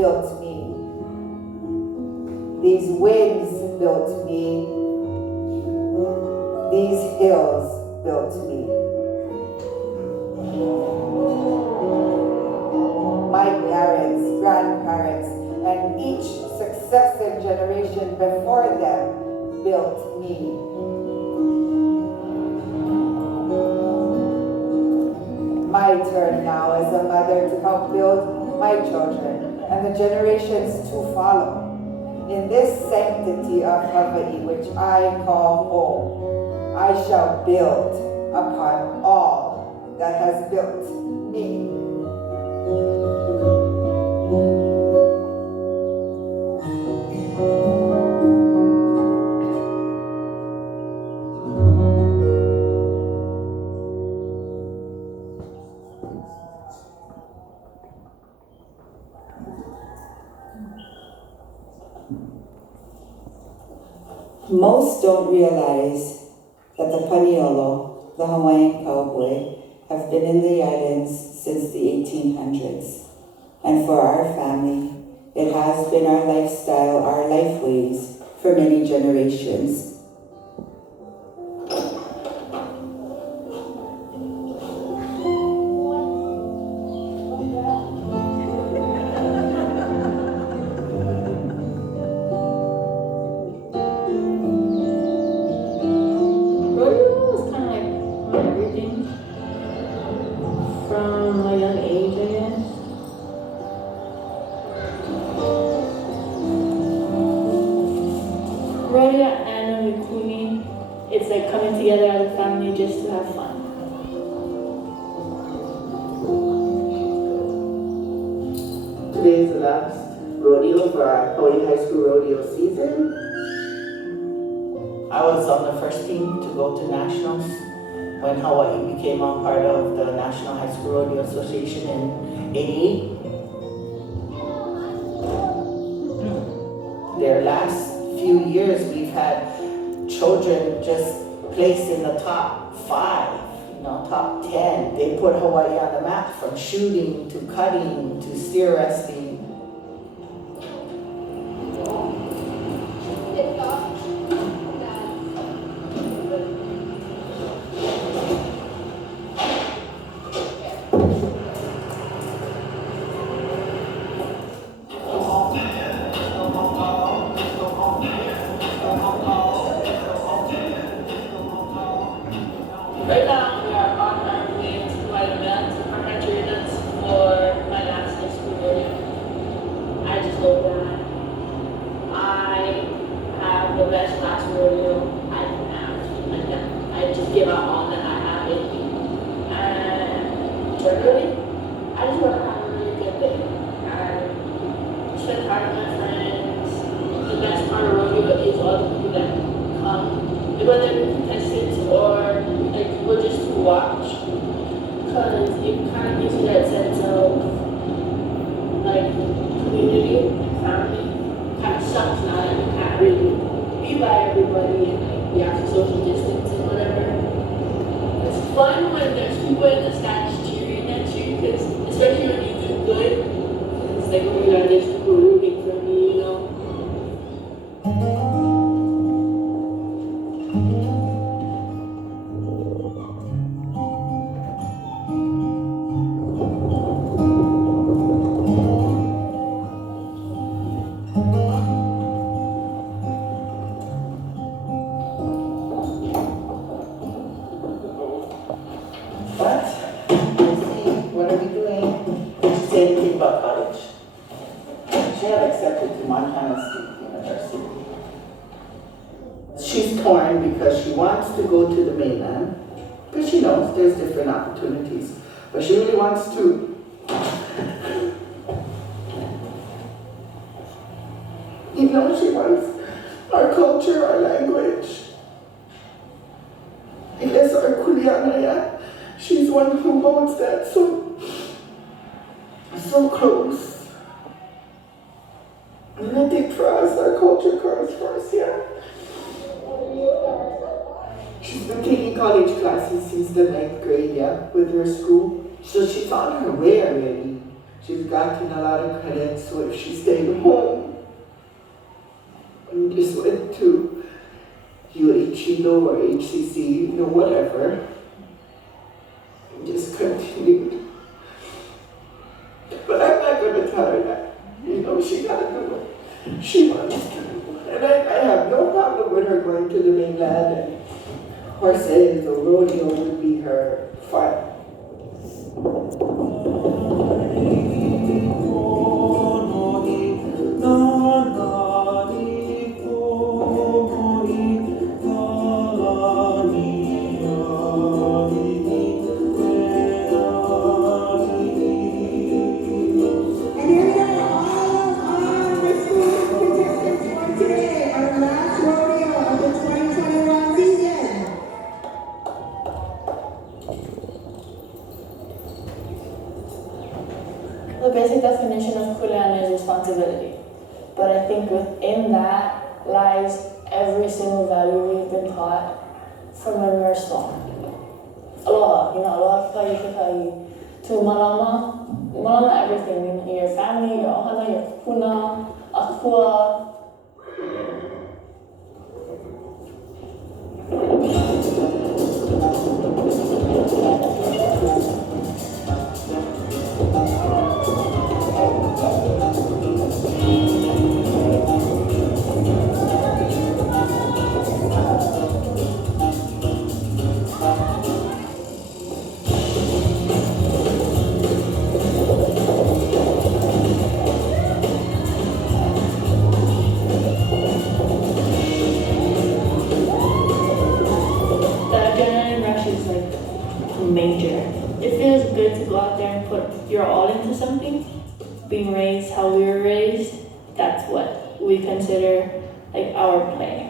built me. These winds built me. These hills built me. My parents, grandparents, and each successive generation before them built me. My turn now as a mother to help build my children and the generations to follow in this sanctity of Hawaii, which I call home. I shall build upon all that has built me. Most don't realize that the Paniolo, the Hawaiian cowboy, have been in the islands since the 1800s. And for our family, it has been our lifestyle, our life ways for many generations. Today is the last rodeo for our Hawaii High School rodeo season. I was on the first team to go to nationals when Hawaii became a part of the National High School Rodeo Association in '88. Their last few years, we've had children just placed in the top 5. Top 10. They put Hawaii on the map from shooting to cutting to steer wrestling. Right now, we are on our way to my event, our country events for my last high school rodeo. I just hope that I have the best last rodeo I can have. Like that. I just give out all that I have in me. And generally, I just want to have a really good day. And spend time with my friends. The best part of rodeo is all the people that come, whether they're contestants or people just to watch, because it kind of gives you that sense of community and family. Kind of sucks now that you can't really be by everybody and you have to social distance and whatever. It's fun when there's people in the stands cheering at you, because especially when you do good, it's like, oh my god, there's people rooting for me, you know. She's torn because she wants to go to the mainland, because she knows there's different opportunities, but she really wants to she wants our culture, our language. I guess our kuleana, she's one who holds that so close. And I think for us, our culture comes first, yeah. She's been taking college classes since the 9th grade, yeah, with her school. So she's on her way already. She's gotten a lot of credit, so if she stayed home and just went to UHEO or HCC, whatever, and just continued. But I'm not going to tell her that. She got to do what she wants to do. And I have no problem with her going to the mainland and horses or rodeo would be her fun. The basic definition of kuleana is responsibility. But I think within that lies every single value we've been taught from when we're small. Aloha, aloha kikai kikai. To malama everything. Your family, your ohana, your kupuna, akua. Major. It feels good to go out there and put your all into something. Being raised how we were raised, that's what we consider like our play.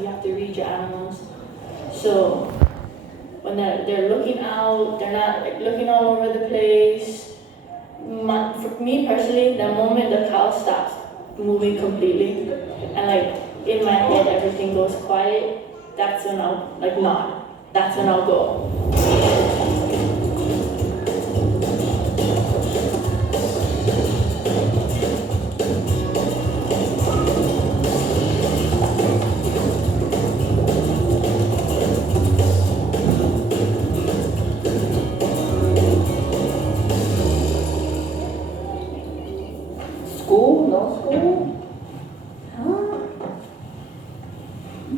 You have to read your animals. So when they're looking out, they're not like looking all over the place. For me personally, the moment the cow stops moving completely and like in my head everything goes quiet, that's when I'll like nod. That's when I'll go.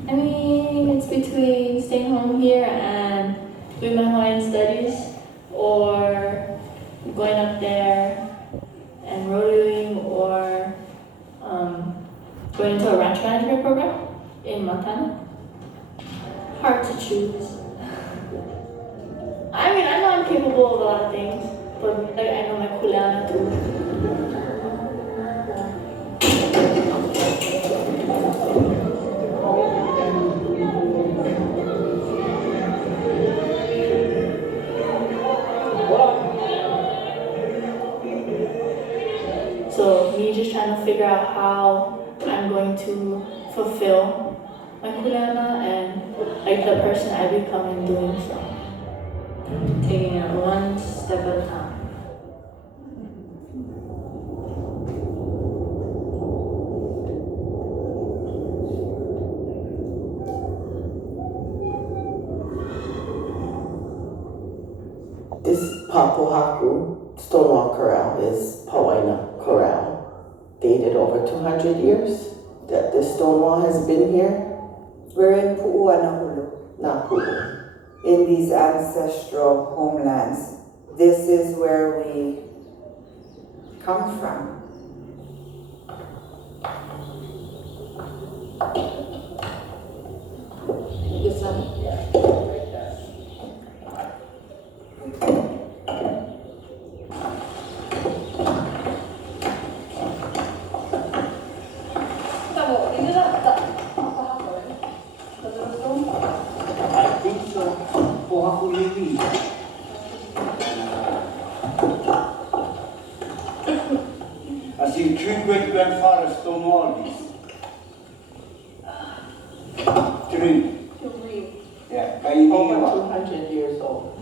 I mean, it's between staying home here and doing my Hawaiian studies or going up there and rodeoing or going to a ranch management program in Montana. Hard to choose. I mean, I know I'm capable of a lot of things, but like, I know my kuleana too. So me just trying to figure out how I'm going to fulfill my kuleana and like the person I become in doing so. Taking it one step at a time. This papohaku Stonewall Corral is Pawaina Corral, dated over 200 years that this Stonewall has been here. We're in Pu'uanahulu, Napu. in these ancestral homelands. This is where we come from. This one? I think so. Pohakuliwi. I see three great grandfathers Stonewall these. Three. Yeah, kayo Over ba? 200 years old.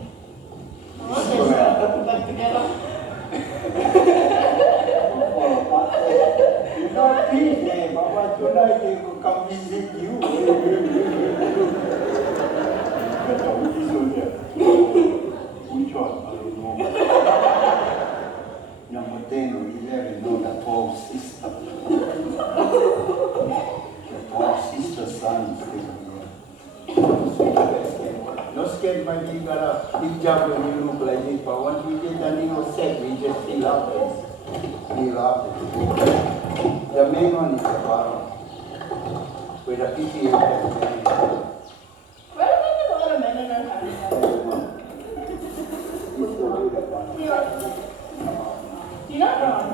Not please, Baba, tonight they will come visit you. Which one? I don't know. Number 10 or 11, no, the 12 sister. The 12 sister sons. No scared, my dear, got a big job when you look like this, but once we get the little set, we just still up there. Still up there. The main one is the bottom. With the PPA. Where do we get a lot of men in our family? You're not wrong.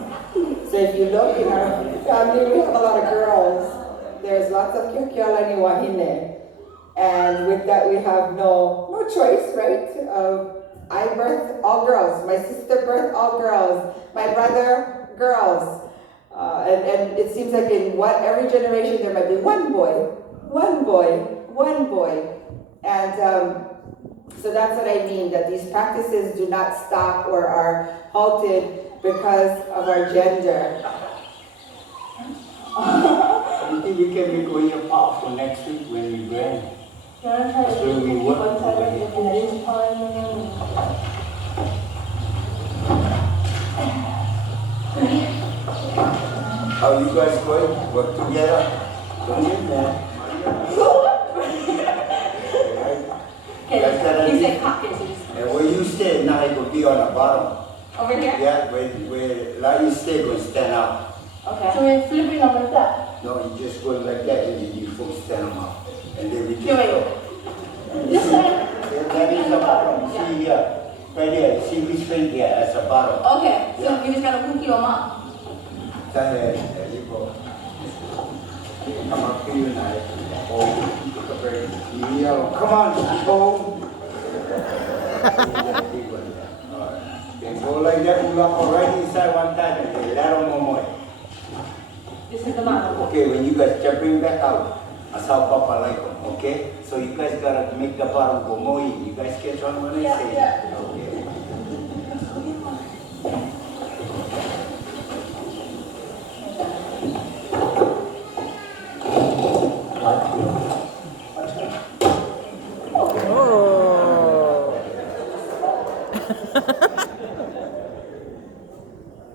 So if you look in our family, we have a lot of girls. There's lots of Kyokyalani Wahine. And with that, we have no choice, right? I birthed all girls. My sister birthed all girls. My brother, girls. And it seems like in every generation there might be one boy. And so that's what I mean, that these practices do not stop or are halted because of our gender. You think we can make way up for next week when we grand? That's when we work. How you guys going? Work together? Don't you, man? Okay, you say cockers. And where you stay now, it will be on the bottom. Over here? Yeah, where you stay, will stand up. Okay. So we're flipping them like that? No, you just go like that and then you folks stand them up. And then we just Wait. go. This See, side? that is the bottom. Yeah. See here. Right there. See which way there? That's the bottom. Okay, so Yeah. we just gotta hook them up. There you go. Come up here now. Oh, yeah. Come on, home. Then go like that, pull up right inside one time and then let them more. This is the bottom. Okay, when you guys jumping back out, that's how Papa like them, okay? So you guys gotta make the bottom go more in. You guys catch on when I say? Yeah. Okay.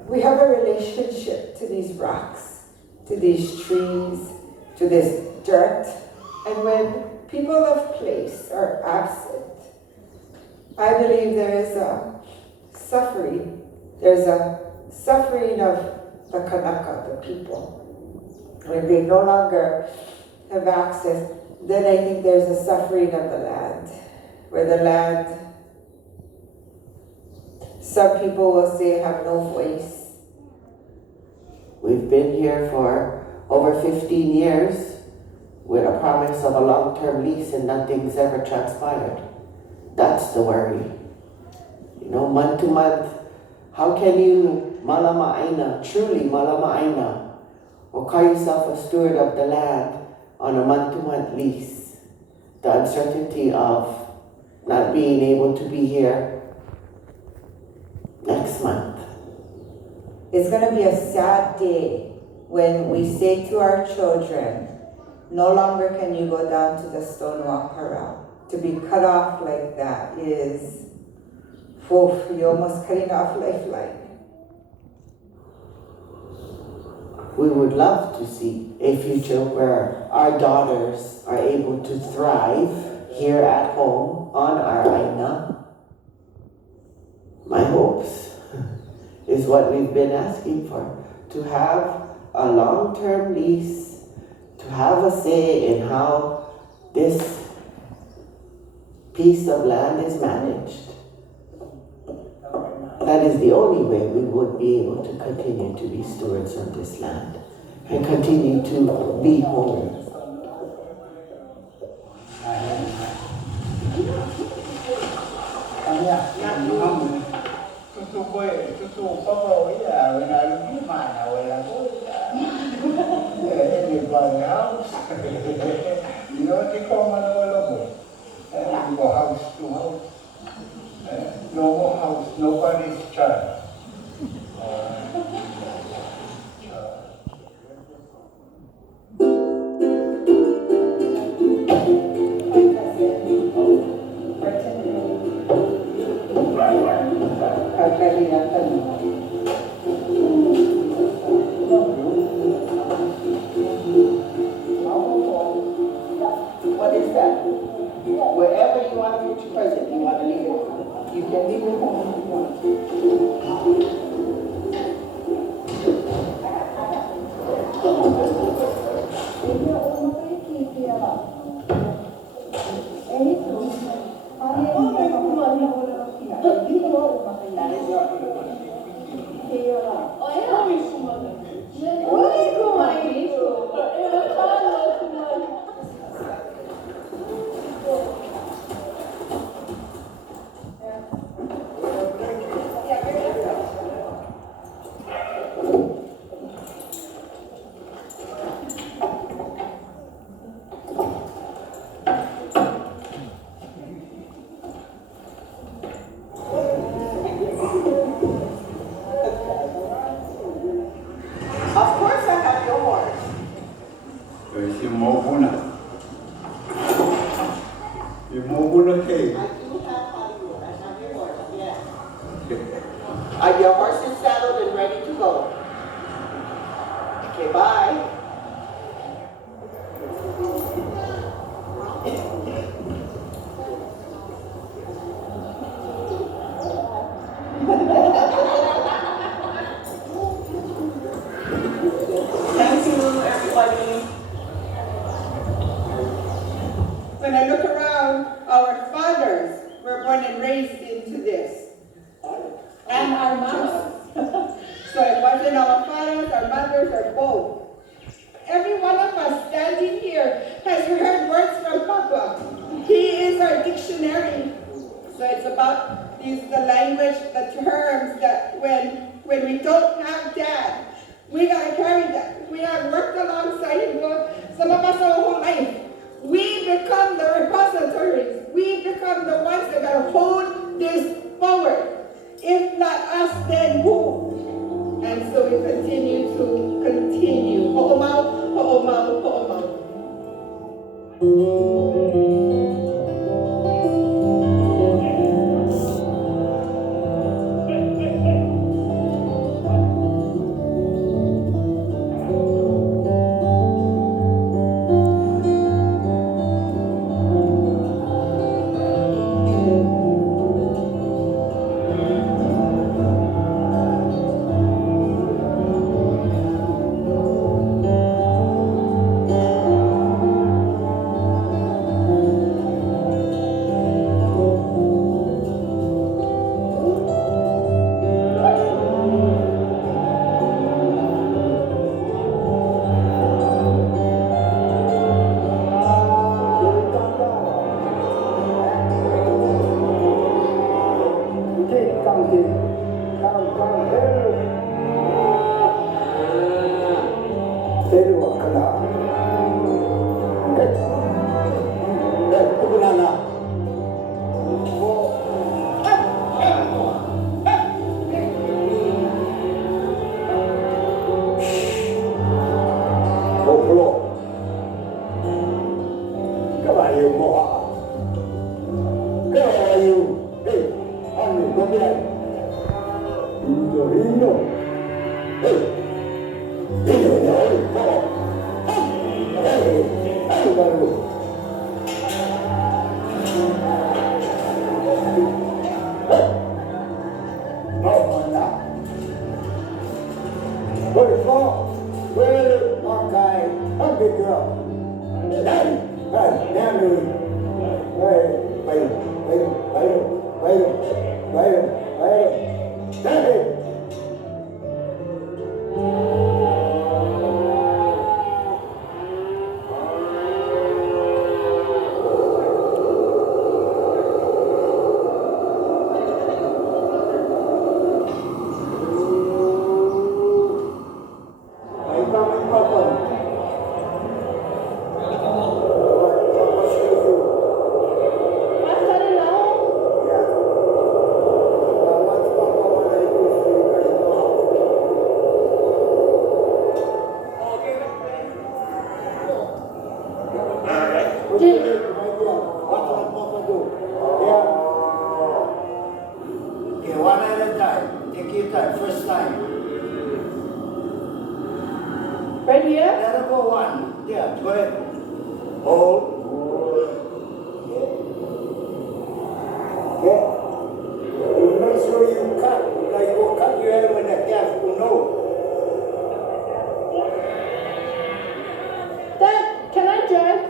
We have a relationship to these rocks, to these trees, to this dirt. And when people of place are absent, I believe there is a suffering. There's a suffering of the Kanaka, the people. When they no longer have access, then I think there's a suffering of the land, where the land, some people will say, have no voice. We've been here for over 15 years with a promise of a long-term lease and nothing's ever transpired. That's the worry. You know, month to month, how can you malama'aina, truly malama'aina, or call yourself a steward of the land on a month-to-month lease? The uncertainty of not being able to be here next month. It's going to be a sad day when we say to our children, no longer can you go down to the Stonewall Corral. To be cut off like that is Oof, you almost cutting off lifeline. We would love to see a future where our daughters are able to thrive here at home on our Aina. My hopes is what we've been asking for, to have a long-term lease, to have a say in how this piece of land is managed. That is the only way we would be able to continue to be stewards of this land and continue to be home. No more house, nobody's child. What is that? Wherever you want to put your present, you want to leave it. You can leave it home if you want. Of course I have your horse. Si Mobuna. Si Mobuna came. I do have Hollywood. I have your horse, yes. Are your horses saddled and ready to go? Okay, bye. Thank you, everybody. When I look around, our fathers were born and raised into this. And our mothers. So it wasn't our fathers, our mothers, or both. Every one of us standing here has heard words from Papa. He is our dictionary. So it's about the language, the terms that when we don't have Dad, we gotta carry that. We have worked alongside him, some of us our whole life. We become the repositories. We become the ones that gotta hold this forward. If not us, then who? And so we continue. Ho'omau, ho'omau, ho'omau. Hey, Go ahead. Hold. Yeah. You make sure you cut. Like you cut your hair when the calf will know. Dad, can I drive?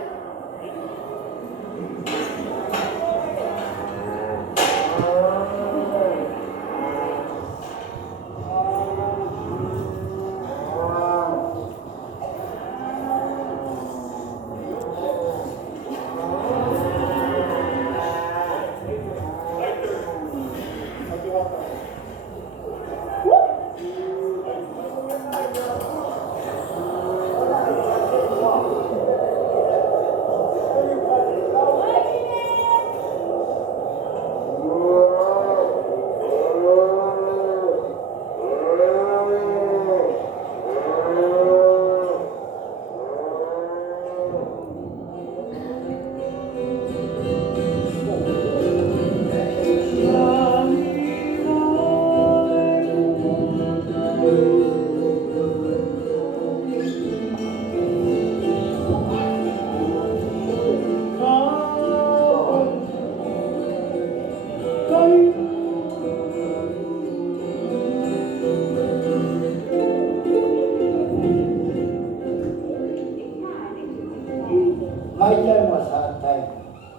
My time was hard time,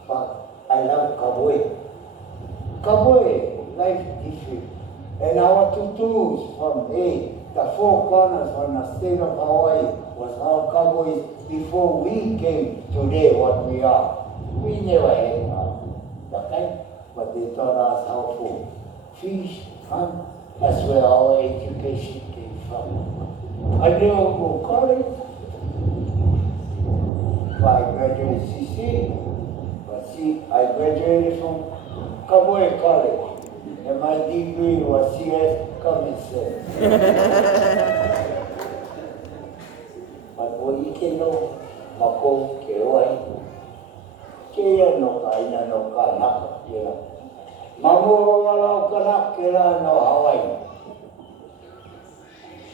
but I love cowboy. Cowboy, life different. And our tutus from the four corners from the state of Hawaii was our cowboys before we came today what we are. We never had that kind, but they taught us how to fish, hunt. That's where our education came from. I didn't go to college. I graduated CC, but see, I graduated from Cowboy College, and my degree was CS Commerce. But boy, you can know, Mako, Kewai, Kaya no ka, ina no ka, naka, kira. Mamu walau kana kira no Hawaii.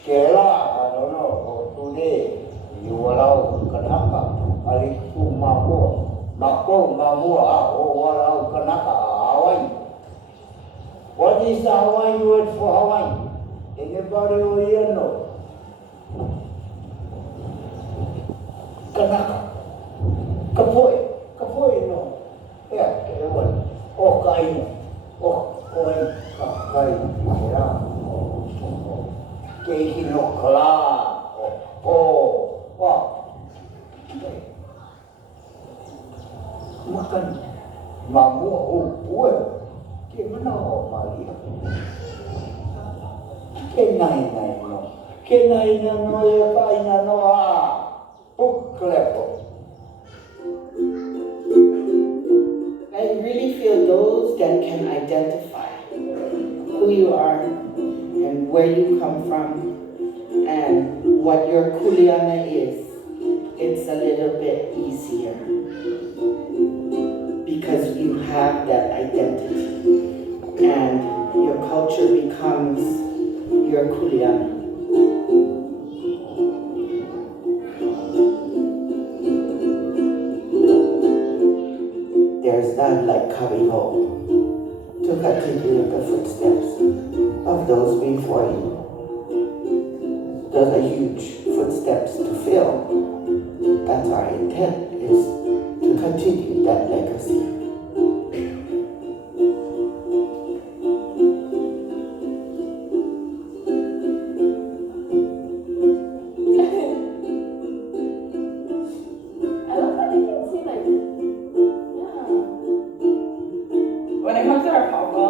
Kira, I don't know, today, you walau kanaka. Aliku mamua, mako mamua, o walau kanaka Hawaii. What is the Hawaiian word for Hawaii? Anybody who here know? Kanaka. Kapoi. Kapoi no. Yeah, everyone. O kaino. O koi kai kira. Kehi no kala. O. Wow. Makan mamua buat ke mana Maria ke nai no ya kai na no puklepo. I really feel those that can identify who you are and where you come from and what your kuleana is, it's a little bit easier. Because you have that identity and your culture becomes your kuleana. There's none like Kabiho to continue the footsteps of those before you. Those are huge footsteps to fill. That's our intent, is to continue that legacy. I love how you can see, like, yeah. When it comes to our papa,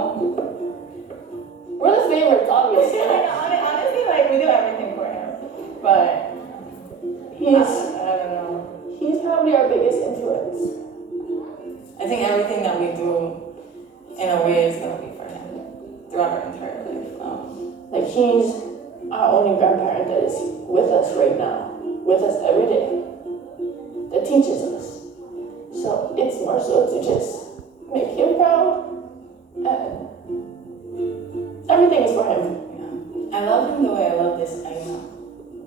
we're the favorites, obviously. Honestly, like, we do everything for him. But I don't know. He's probably our biggest influence. I think everything that we do, in a way, is gonna be for him throughout our entire life. Like, he's our only grandparent that is with us right now, with us every day, that teaches us. So it's more so to just make him proud, and everything is for him. Yeah. I love him the way I love this. I know.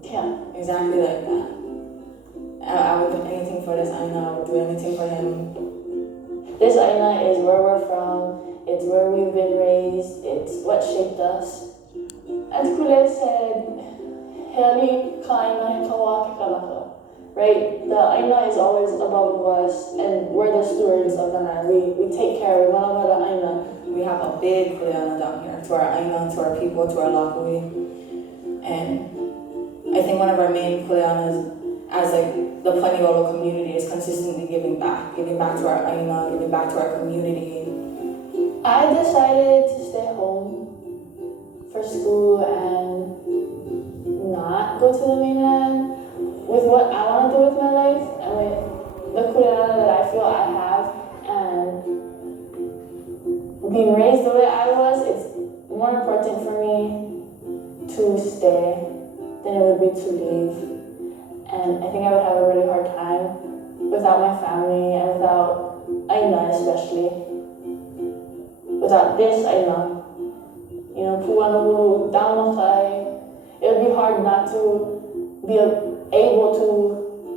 Yeah. Exactly like that. I would is where we're from, it's where we've been raised, it's what shaped us. As Kule said, Heli Kaina Kawaki Kalaka. Right? The Aina is always above us, and we're the stewards of the land. We take care of the Aina. We have a big kuleana down here to our Aina, to our people, to our Lakui. And I think one of our main kuleanas as like the Paniolo community is consistently giving back to our Aina, giving back to our community. I decided to stay home for school and not go to the mainland with what I want to do with my life and with the kuleana that I feel I have, and being raised the way I was, it's more important for me to stay than it would be to leave. And I think I would have a really hard time without my family and without Aina especially. Without this Aina. You know, Puanulu, Daunokay. It would be hard not to be able to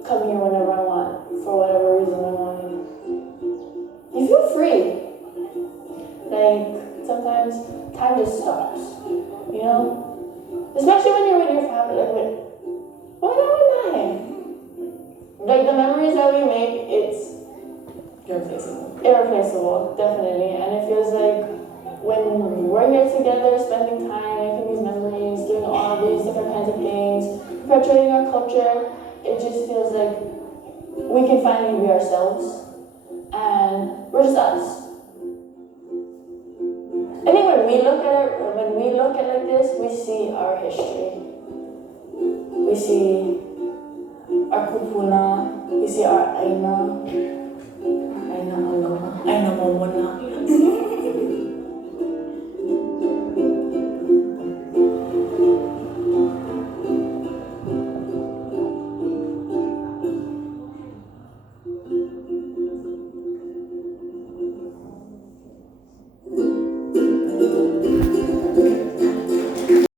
come here whenever I want, for whatever reason I want. You feel free. Like, sometimes time just stops, you know? Especially when you're with your family, like when I'm with Nahe. Like, the memories that we make, it's irreplaceable, definitely. And it feels like when we're here together, spending time, making these memories, doing all these different kinds of things, perpetuating our culture, it just feels like we can finally be ourselves. And we're just us. I think when we look at it like this, we see our history. We see our kupuna, we see our Aina aloha, Aina momona.